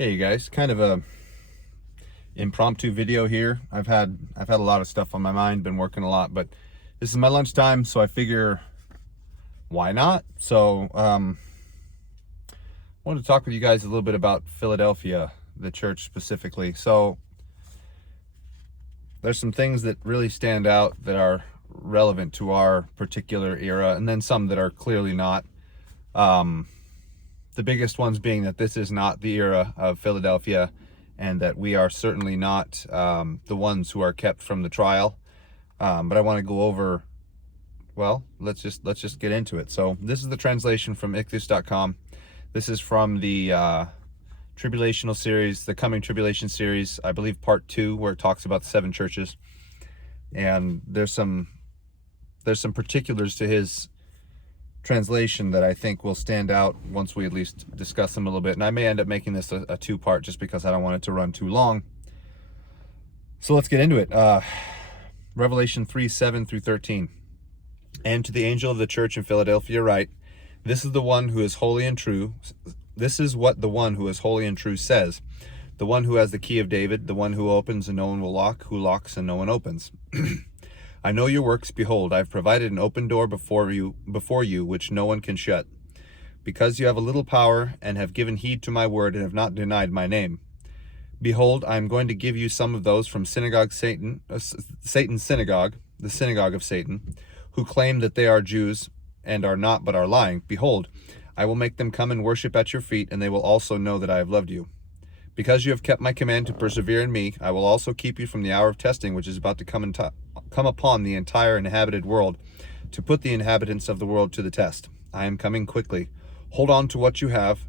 Hey you guys, kind of a impromptu video here. I've had a lot of stuff on my mind, been working a lot, but this is my lunchtime, so I figure why not? So I wanted to talk with you guys a little bit about Philadelphia, the church specifically. So there's some things that really stand out that are relevant to our particular era, and then some that are clearly not. The biggest ones being that this is not the era of Philadelphia, and that we are certainly not the ones who are kept from the trial. But I want to go over, well, let's just get into it. So this is the translation from ichthus.com. This is from the tribulational series, the coming tribulation series, I believe part 2, where it talks about the 7 churches. And there's some particulars to his translation that I think will stand out once we at least discuss them a little bit. And I may end up making this a 2-part just because I don't want it to run too long. So let's get into it. Revelation 3:7 through 13. And to the angel of the church in Philadelphia write, this is the one who is holy and true. This is what the one who is holy and true says. The one who has the key of David, the one who opens and no one will lock, who locks and no one opens. I know your works. Behold, I have provided an open door before you, which no one can shut. Because you have a little power, and have given heed to my word, and have not denied my name. Behold, I am going to give you some of those from Satan's synagogue, the synagogue of Satan, who claim that they are Jews, and are not, but are lying. Behold, I will make them come and worship at your feet, and they will also know that I have loved you. Because you have kept my command to persevere in me, I will also keep you from the hour of testing, which is about to come upon the entire inhabited world, to put the inhabitants of the world to the test. I am coming quickly. Hold on to what you have,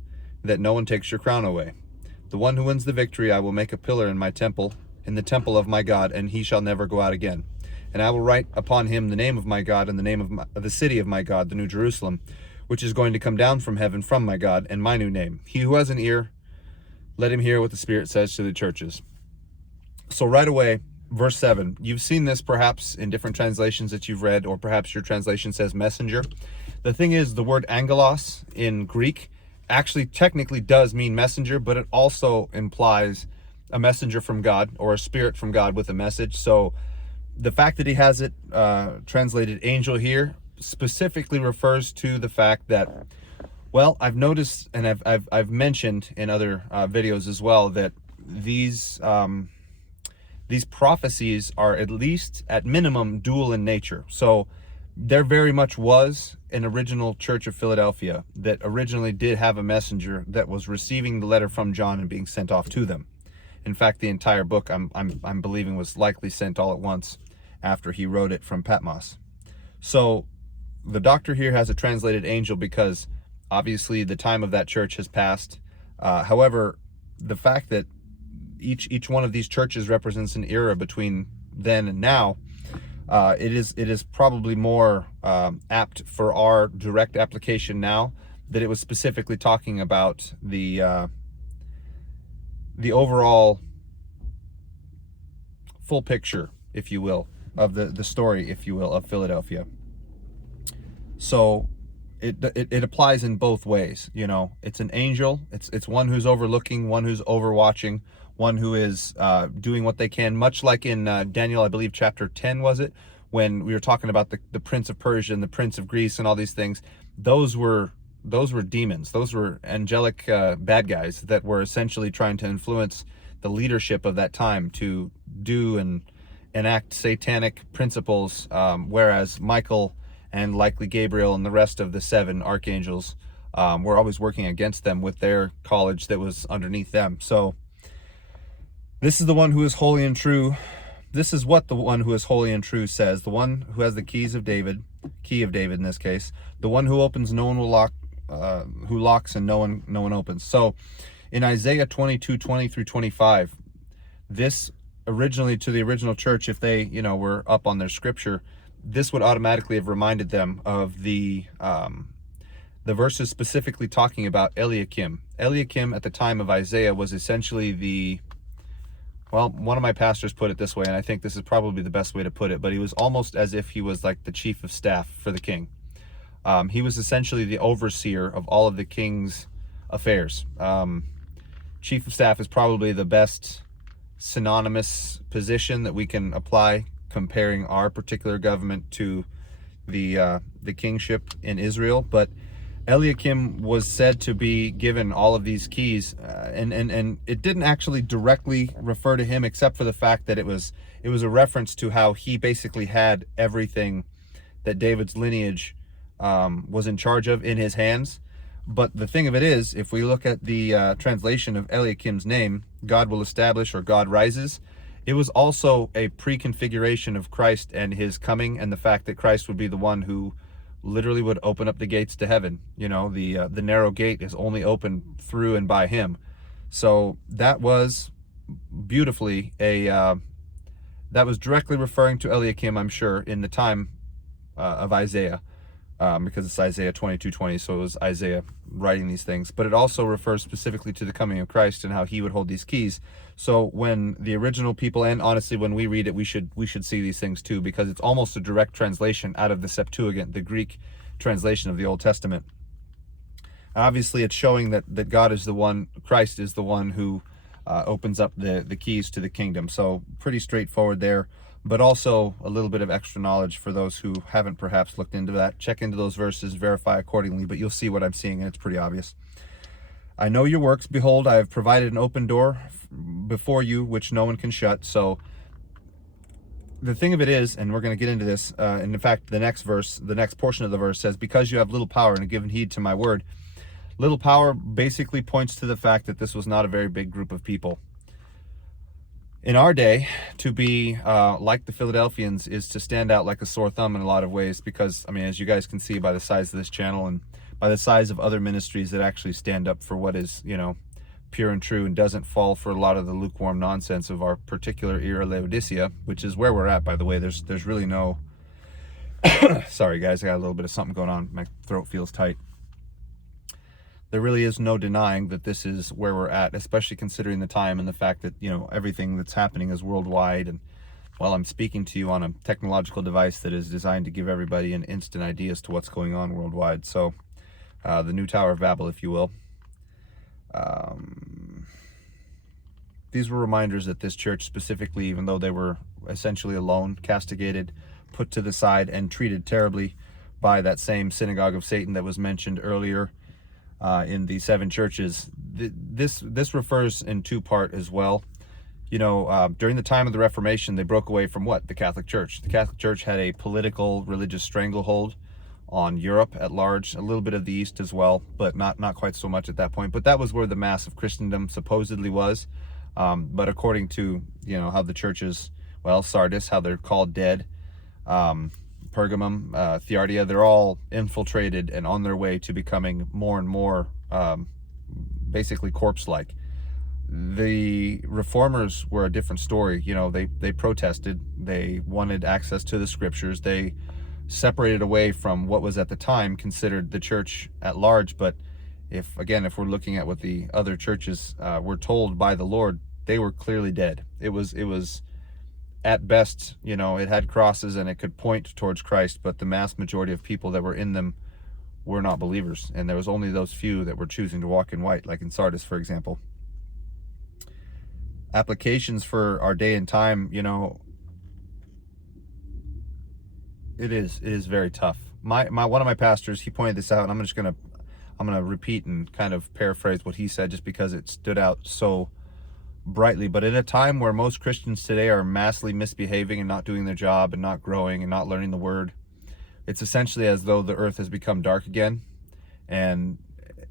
that no one takes your crown away. The one who wins the victory I will make a pillar in my temple, in the temple of my God, and he shall never go out again. And I will write upon him the name of my God, and the name of the city of my God, the New Jerusalem, which is going to come down from heaven from my God, and my new name. He who has an ear, let him hear what the Spirit says to the churches. So right away, verse 7, you've seen this perhaps in different translations that you've read, or perhaps your translation says messenger. The thing is, the word angelos in Greek actually technically does mean messenger, but it also implies a messenger from God, or a spirit from God with a message. So the fact that he has it translated angel here specifically refers to the fact that, well, I've noticed, and I've mentioned in other videos as well, that these prophecies are at least, at minimum, dual in nature. So there very much was an original church of Philadelphia that originally did have a messenger that was receiving the letter from John and being sent off to them. In fact, the entire book, I'm believing, was likely sent all at once after he wrote it from Patmos. So the doctor here has a translated angel because obviously the time of that church has passed. However, the fact that each one of these churches represents an era between then and now, it is probably more apt for our direct application now that it was specifically talking about the overall full picture, if you will, of the story, if you will, of Philadelphia. So it applies in both ways. You know, it's an angel. It's one who's overlooking, one who's overwatching, one who is doing what they can, much like in Daniel, I believe chapter 10 was it, when we were talking about the prince of Persia and the prince of Greece and all these things. Those were demons. Those were angelic bad guys that were essentially trying to influence the leadership of that time to do and enact satanic principles, whereas Michael and likely Gabriel and the rest of the 7 archangels were always working against them with their college that was underneath them. So this is the one who is holy and true. This is what the one who is holy and true says. The one who has the key of David in this case. The one who opens, no one will lock. Who locks and no one opens. So in Isaiah 22:20 through 25, this originally, to the original church, if they were up on their scripture, this would automatically have reminded them of the verses specifically talking about Eliakim. Eliakim at the time of Isaiah was essentially one of my pastors put it this way, and I think this is probably the best way to put it, but he was almost as if he was like the chief of staff for the king. He was essentially the overseer of all of the king's affairs. Chief of staff is probably the best synonymous position that we can apply comparing our particular government to the kingship in Israel. But Eliakim was said to be given all of these keys, and it didn't actually directly refer to him, except for the fact that it was a reference to how he basically had everything that David's lineage was in charge of in his hands. But the thing of it is, if we look at the translation of Eliakim's name, God will establish, or God rises, it was also a pre-configuration of Christ and his coming, and the fact that Christ would be the one who literally would open up the gates to heaven. You know, the narrow gate is only open through and by him. So that was beautifully that was directly referring to Eliakim, I'm sure, in the time of Isaiah, because it's Isaiah 22:20, so it was Isaiah writing these things. But it also refers specifically to the coming of Christ and how he would hold these keys. So when the original people, and honestly when we read it, we should see these things too, because it's almost a direct translation out of the Septuagint, the Greek translation of the Old Testament. And obviously it's showing that God is the one, Christ is the one who opens up the keys to the kingdom. So pretty straightforward there, but also a little bit of extra knowledge for those who haven't perhaps looked into that. Check into those verses, verify accordingly, but you'll see what I'm seeing, and it's pretty obvious. I know your works. Behold, I have provided an open door before you, which no one can shut. So the thing of it is, and we're going to get into this, and in fact, the next portion of the verse says, because you have little power and have given heed to my word. Little power basically points to the fact that this was not a very big group of people. In our day, to be like the Philadelphians is to stand out like a sore thumb in a lot of ways, because, I mean, as you guys can see by the size of this channel and by the size of other ministries that actually stand up for what is, you know, pure and true and doesn't fall for a lot of the lukewarm nonsense of our particular era, Laodicea, which is where we're at, by the way. There's really no... Sorry, guys, I got a little bit of something going on. My throat feels tight. There really is no denying that this is where we're at, especially considering the time and the fact that, you know, everything that's happening is worldwide. And while I'm speaking to you on a technological device that is designed to give everybody an instant idea as to what's going on worldwide. So the new Tower of Babel, if you will. These were reminders that this church specifically, even though they were essentially alone, castigated, put to the side, and treated terribly by that same synagogue of Satan that was mentioned earlier, in the seven churches. This refers in two-part as well. You know, during the time of the Reformation, they broke away from what? The Catholic Church. The Catholic Church had a political, religious stranglehold on Europe at large, a little bit of the East as well, but not quite so much at that point. But that was where the mass of Christendom supposedly was. But according to, you know, how the churches, well, Sardis, how they're called dead, Pergamum, Thyatira, they're all infiltrated and on their way to becoming more and more basically corpse-like. The reformers were a different story. You know, they protested, they wanted access to the scriptures, they separated away from what was at the time considered the church at large. But if we're looking at what the other churches were told by the Lord, they were clearly dead. It was at best, you know, it had crosses and it could point towards Christ, but the mass majority of people that were in them were not believers, and there was only those few that were choosing to walk in white, like in Sardis, for example. Applications for our day and time, you know, it is very tough. My one of my pastors, he pointed this out, and I'm gonna repeat and kind of paraphrase what he said, just because it stood out so brightly. But in a time where most Christians today are massively misbehaving and not doing their job and not growing and not learning the word, it's essentially as though the earth has become dark again. And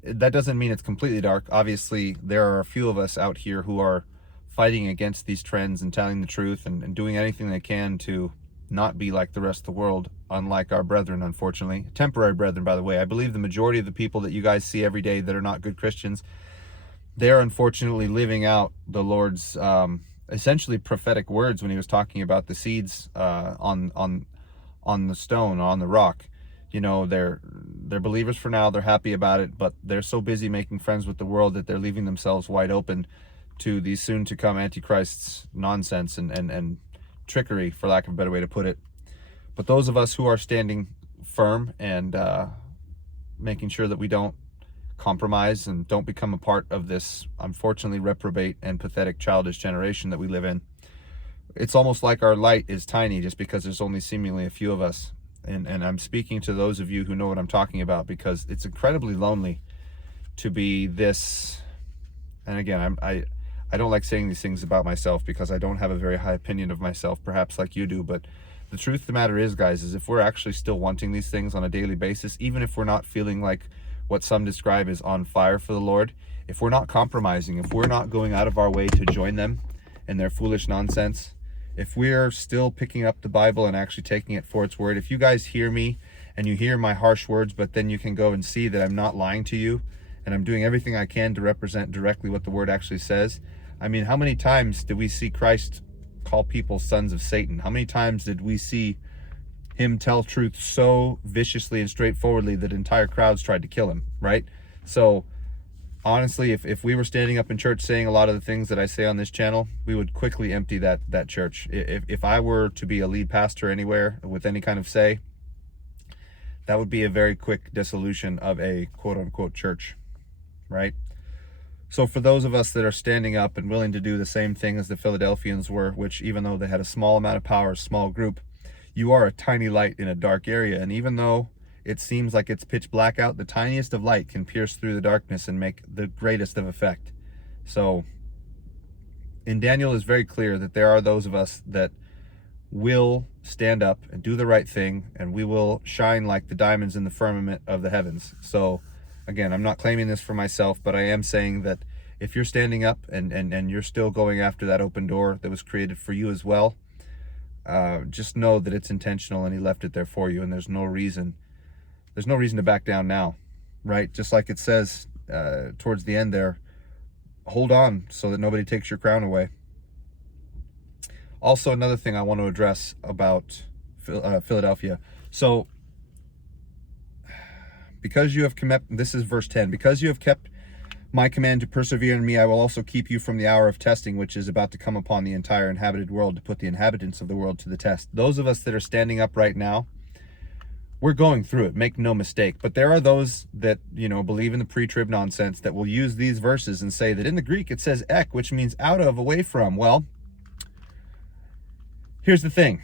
that doesn't mean it's completely dark. Obviously, there are a few of us out here who are fighting against these trends and telling the truth and doing anything they can to not be like the rest of the world, unlike our brethren, unfortunately. Temporary brethren, by the way. I believe the majority of the people that you guys see every day that are not good Christians, they're unfortunately living out the Lord's essentially prophetic words when he was talking about the seeds on the stone, on the rock. You know, they're believers for now, they're happy about it, but they're so busy making friends with the world that they're leaving themselves wide open to these soon-to-come antichrists nonsense and trickery, for lack of a better way to put it. But those of us who are standing firm and making sure that we don't compromise and don't become a part of this unfortunately reprobate and pathetic childish generation that we live in. It's almost like our light is tiny just because there's only seemingly a few of us. And I'm speaking to those of you who know what I'm talking about, because it's incredibly lonely to be this. And again, I don't like saying these things about myself because I don't have a very high opinion of myself, perhaps like you do. But the truth of the matter is, guys, is if we're actually still wanting these things on a daily basis, even if we're not feeling like what some describe as on fire for the Lord, if we're not compromising, if we're not going out of our way to join them in their foolish nonsense, if we're still picking up the Bible and actually taking it for its word, if you guys hear me and you hear my harsh words, but then you can go and see that I'm not lying to you and I'm doing everything I can to represent directly what the word actually says. I mean, how many times did we see Christ call people sons of Satan? How many times did we see him tell truth so viciously and straightforwardly that entire crowds tried to kill him, right? So honestly, if we were standing up in church saying a lot of the things that I say on this channel, we would quickly empty that church. If I were to be a lead pastor anywhere with any kind of say, that would be a very quick dissolution of a quote-unquote church, right? So for those of us that are standing up and willing to do the same thing as the Philadelphians were, which even though they had a small amount of power, a small group, you are a tiny light in a dark area. And even though it seems like it's pitch black out, the tiniest of light can pierce through the darkness and make the greatest of effect. So in Daniel is very clear that there are those of us that will stand up and do the right thing, and we will shine like the diamonds in the firmament of the heavens. So again, I'm not claiming this for myself, but I am saying that if you're standing up and you're still going after that open door that was created for you as well, just know that it's intentional and he left it there for you, and there's no reason to back down now, right? Just like it says towards the end there, hold on so that nobody takes your crown away. Also, another thing I want to address about Philadelphia. So, because you have kept, this is verse 10, because you have kept my command to persevere in me, I will also keep you from the hour of testing, which is about to come upon the entire inhabited world, to put the inhabitants of the world to the test. Those of us that are standing up right now, we're going through it, make no mistake. But there are those that, believe in the pre-trib nonsense that will use these verses and say that in the Greek it says ek, which means out of, away from. Well, here's the thing.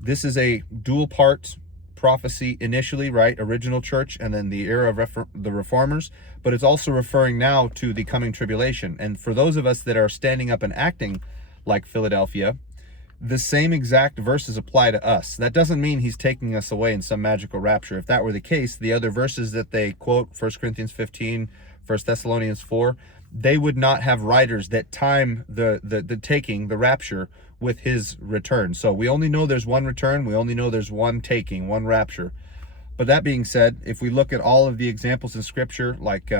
This is a dual part prophecy initially, right? Original church and then the era of the reformers, but it's also referring now to the coming tribulation. And for those of us that are standing up and acting like Philadelphia, the same exact verses apply to us. That doesn't mean he's taking us away in some magical rapture. If that were the case, the other verses that they quote, 1 Corinthians 15, 1 Thessalonians 4, they would not have writers that time the taking, the rapture, with his return. So we only know there's one return. We only know there's one taking, one rapture. But that being said, if we look at all of the examples in Scripture, like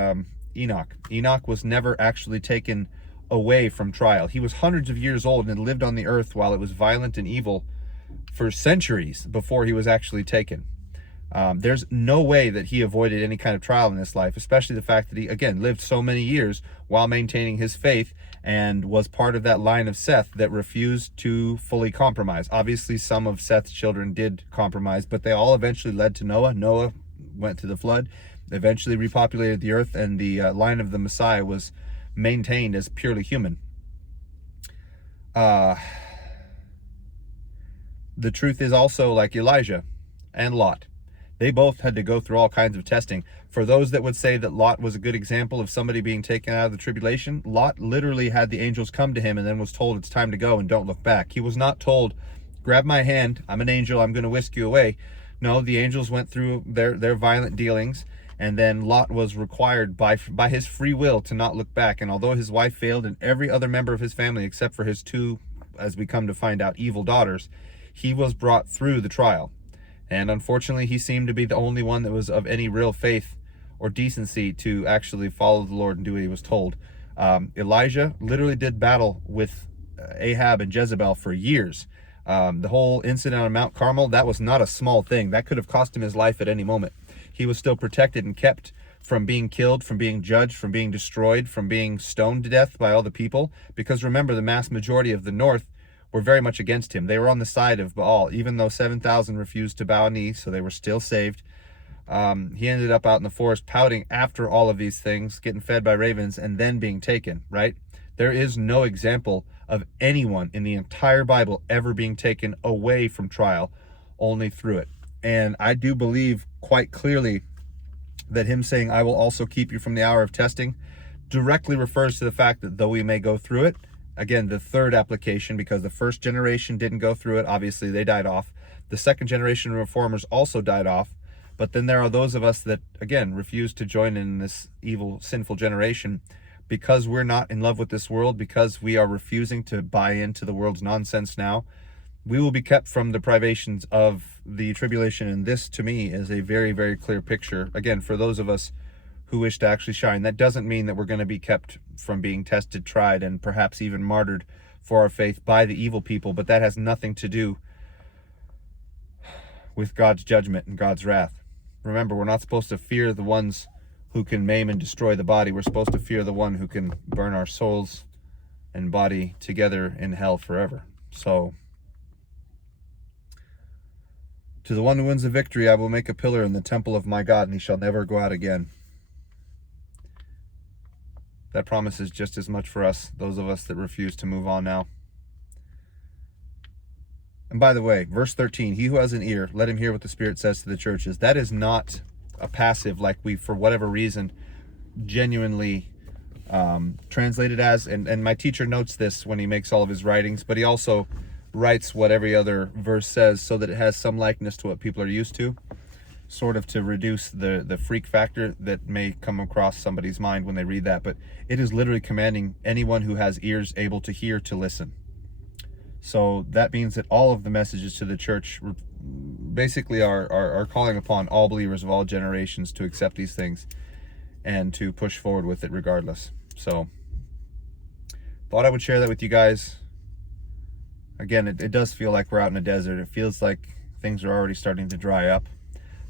Enoch was never actually taken away from trial. He was hundreds of years old and lived on the earth while it was violent and evil for centuries before he was actually taken. There's no way that he avoided any kind of trial in this life, especially the fact that he, again, lived so many years while maintaining his faith and was part of that line of Seth that refused to fully compromise. Obviously, some of Seth's children did compromise, but they all eventually led to Noah. Noah went to the flood, eventually repopulated the earth, and the line of the Messiah was maintained as purely human. The truth is also like Elijah and Lot. They both had to go through all kinds of testing. For those that would say that Lot was a good example of somebody being taken out of the tribulation, Lot literally had the angels come to him and then was told it's time to go and don't look back. He was not told, grab my hand, I'm an angel, I'm going to whisk you away. No, the angels went through their violent dealings, and then Lot was required by his free will to not look back. And although his wife failed and every other member of his family except for his two, as we come to find out, evil daughters, he was brought through the trial. And unfortunately, he seemed to be the only one that was of any real faith or decency to actually follow the Lord and do what he was told. Elijah literally did battle with Ahab and Jezebel for years. The whole incident on Mount Carmel, that was not a small thing. That could have cost him his life at any moment. He was still protected and kept from being killed, from being judged, from being destroyed, from being stoned to death by all the people. Because remember, the mass majority of the north were very much against him. They were on the side of Baal, even though 7,000 refused to bow a knee, so they were still saved. He ended up out in the forest pouting after all of these things, getting fed by ravens, and then being taken, right? There is no example of anyone in the entire Bible ever being taken away from trial, only through it. And I do believe quite clearly that him saying, I will also keep you from the hour of testing, directly refers to the fact that though we may go through it, again, the third application, because the first generation didn't go through it, obviously they died off. The second generation of reformers also died off. But then there are those of us that, again, refuse to join in this evil, sinful generation because we're not in love with this world, because we are refusing to buy into the world's nonsense now. We will be kept from the privations of the tribulation. And this, to me, is a very, very clear picture, again, for those of us who wish to actually shine. That doesn't mean that we're going to be kept from being tested, tried, and perhaps even martyred for our faith by the evil people, but that has nothing to do with God's judgment and God's wrath. Remember, we're not supposed to fear the ones who can maim and destroy the body. We're supposed to fear the one who can burn our souls and body together in hell forever. So, to the one who wins the victory, I will make a pillar in the temple of my God, and he shall never go out again. That promise is just as much for us, those of us that refuse to move on now. And by the way, verse 13, he who has an ear, let him hear what the Spirit says to the churches. That is not a passive like we, for whatever reason, genuinely translated as. And my teacher notes this when he makes all of his writings, but he also writes what every other verse says so that it has some likeness to what people are used to, sort of to reduce the freak factor that may come across somebody's mind when they read that. But it is literally commanding anyone who has ears able to hear to listen. So that means that all of the messages to the church basically are calling upon all believers of all generations to accept these things and to push forward with it regardless. So thought I would share that with you guys. Again, it does feel like we're out in a desert. It feels like things are already starting to dry up.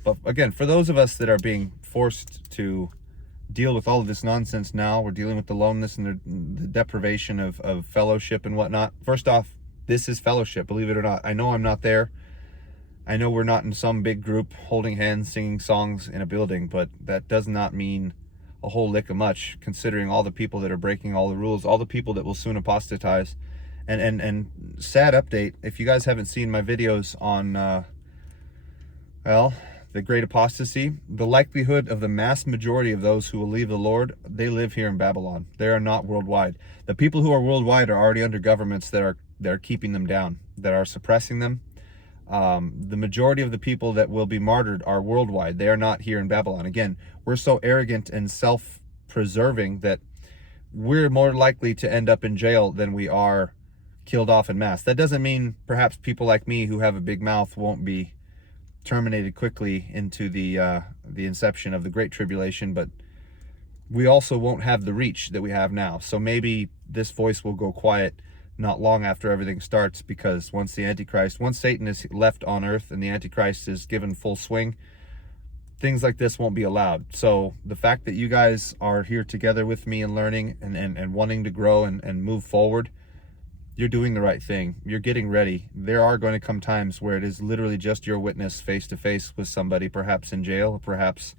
But again, for those of us that are being forced to deal with all of this nonsense now, we're dealing with the loneliness and the deprivation of fellowship and whatnot. First off, this is fellowship, believe it or not. I know I'm not there. I know we're not in some big group holding hands, singing songs in a building, but that does not mean a whole lick of much, considering all the people that are breaking all the rules, all the people that will soon apostatize. And sad update, if you guys haven't seen my videos on, the great apostasy, the likelihood of the mass majority of those who will leave the Lord, they live here in Babylon. They are not worldwide. The people who are worldwide are already under governments that are keeping them down, that are suppressing them. The majority of the people that will be martyred are worldwide. They are not here in Babylon. Again, we're so arrogant and self-preserving that we're more likely to end up in jail than we are killed off en masse. That doesn't mean perhaps people like me who have a big mouth won't be terminated quickly into the inception of the Great Tribulation, but we also won't have the reach that we have now. So maybe this voice will go quiet not long after everything starts, because once Satan is left on earth and the Antichrist is given full swing, things like this won't be allowed. So the fact that you guys are here together with me and learning and wanting to grow and move forward, you're doing the right thing. You're getting ready. There are going to come times where it is literally just your witness face to face with somebody, perhaps in jail, perhaps,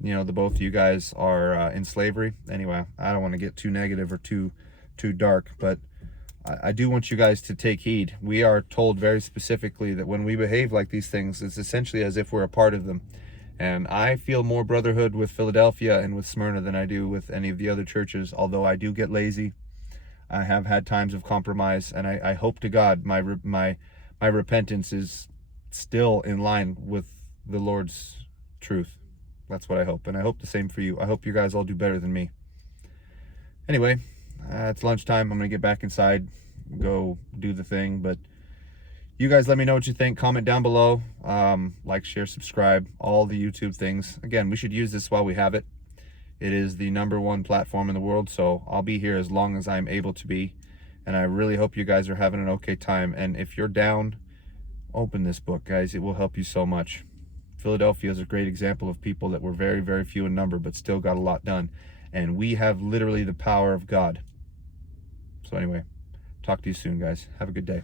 the both of you guys are in slavery. Anyway, I don't want to get too negative or too dark, but I do want you guys to take heed. We are told very specifically that when we behave like these things, it's essentially as if we're a part of them. And I feel more brotherhood with Philadelphia and with Smyrna than I do with any of the other churches, although I do get lazy. I have had times of compromise, and I hope to God my repentance is still in line with the Lord's truth. That's what I hope, and I hope the same for you. I hope you guys all do better than me. Anyway, it's lunchtime. I'm going to get back inside, go do the thing, but you guys let me know what you think. Comment down below. Like, share, subscribe, all the YouTube things. Again, we should use this while we have it. It is the #1 platform in the world, so I'll be here as long as I'm able to be. And I really hope you guys are having an okay time. And if you're down, open this book, guys. It will help you so much. Philadelphia is a great example of people that were very, very few in number, but still got a lot done. And we have literally the power of God. So anyway, talk to you soon, guys. Have a good day.